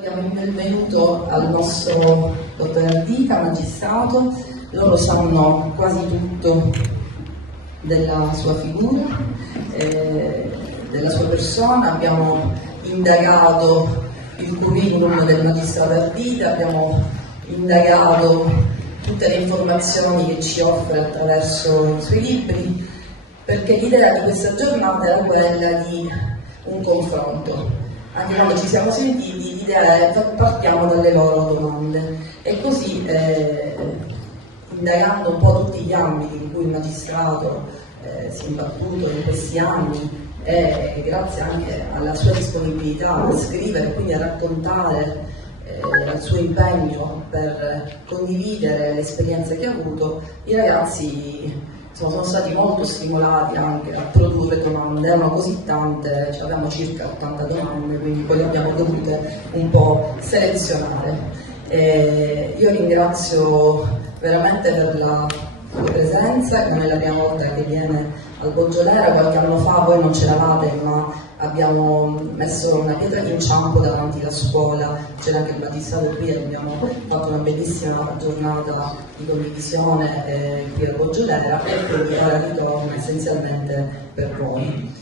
Diamo il benvenuto al nostro dottor Ardita, magistrato. Loro sanno quasi tutto della sua figura, della sua persona. Abbiamo indagato il curriculum del magistrato Ardita, abbiamo indagato tutte le informazioni che ci offre attraverso i suoi libri, perché l'idea di questa giornata era quella di un confronto. Anche quando ci siamo sentiti, l'idea è partiamo dalle loro domande e così, indagando un po' tutti gli ambiti in cui il magistrato si è imbattuto in questi anni e grazie anche alla sua disponibilità a scrivere, quindi a raccontare al suo impegno per condividere le esperienze che ha avuto, i ragazzi sono stati molto stimolati anche a produrre domande, erano così tante, cioè abbiamo circa 80 domande, quindi poi le abbiamo dovute un po' selezionare. Io ringrazio veramente per la sua presenza, non è la prima volta che viene al Boggiolera, qualche anno fa voi non c'eravate, ma abbiamo messo una pietra d'inciampo davanti alla scuola, c'era anche il magistrato qui e abbiamo fatto una bellissima giornata di condivisione qui al Boggiolera e quindi ora ritorno essenzialmente per voi.